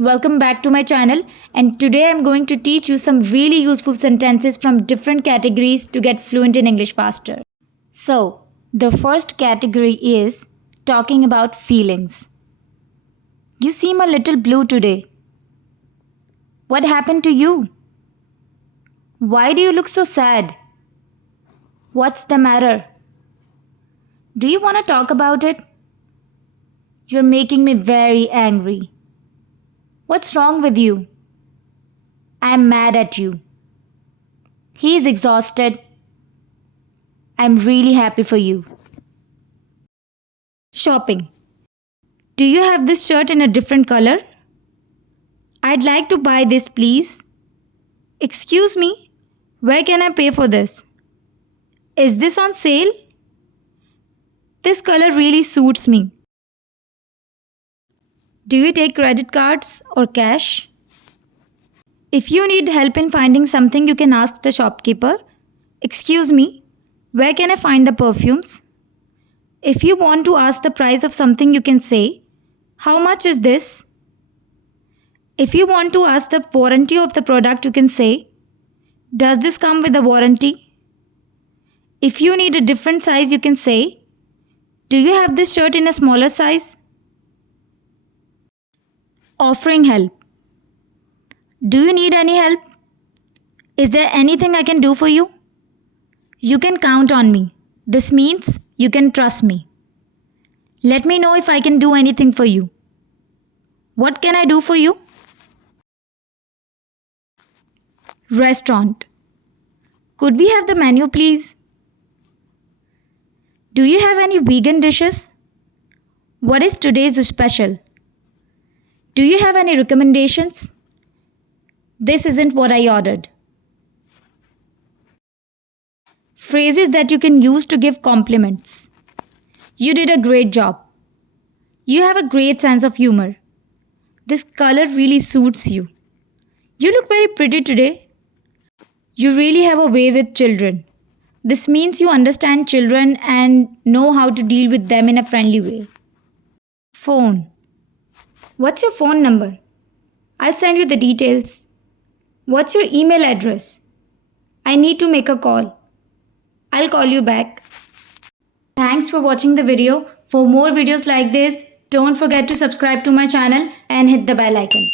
Welcome back to my channel, and today I'm going to teach you some really useful sentences from different categories to get fluent in English faster. So, the first category is talking about feelings. You seem a little blue today. What happened to you? Why do you look so sad? What's the matter? Do you want to talk about it? You're making me very angry. What's wrong with you? I'm mad at you. He's exhausted. I'm really happy for you. Shopping. Do you have this shirt in a different color? I'd like to buy this, please. Excuse me, where can I pay for this? Is this on sale? This color really suits me. Do you take credit cards or cash? If you need help in finding something, you can ask the shopkeeper. Excuse me, where can I find the perfumes? If you want to ask the price of something, you can say, how much is this? If you want to ask the warranty of the product, you can say, does this come with a warranty? If you need a different size, you can say, do you have this shirt in a smaller size? Offering help. Do you need any help? Is there anything I can do for you? You can count on me. This means you can trust me. Let me know if I can do anything for you. What can I do for you? Restaurant. Could we have the menu, please? Do you have any vegan dishes? What is today's special? Do you have any recommendations? This isn't what I ordered. Phrases that you can use to give compliments. You did a great job. You have a great sense of humor. This color really suits you. You look very pretty today. You really have a way with children. This means you understand children and know how to deal with them in a friendly way. Phone. What's your phone number? I'll send you the details. What's your email address? I need to make a call. I'll call you back. Thanks for watching the video. For more videos like this, don't forget to subscribe to my channel and hit the bell icon.